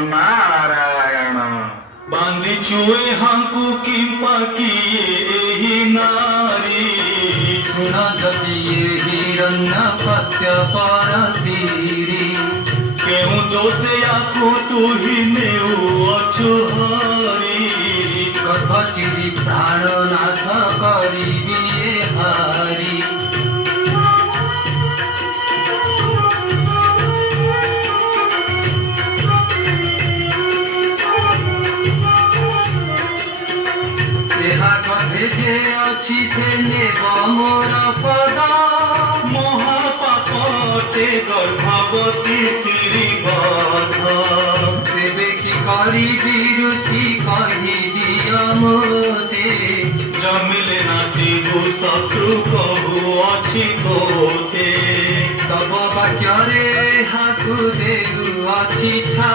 नारायण बांधी चुए हांकु किंपा किए एही नारी सुनदतिये हिरण्य कश्यप तीरी केहू दोषे याकु तू ही नेऊ अचुहारी गर्भचिरी प्राण नाश करिबी हारी जे अच्छी से नेब मोर पद महापापटे गर्भवती स्त्री बध तेबे कि करिबी ऋषि कहि दिय मोते जमिले ना शिवु शत्रु कहु अछि तोते तब वाक्य रे हाकु देउ अछि छा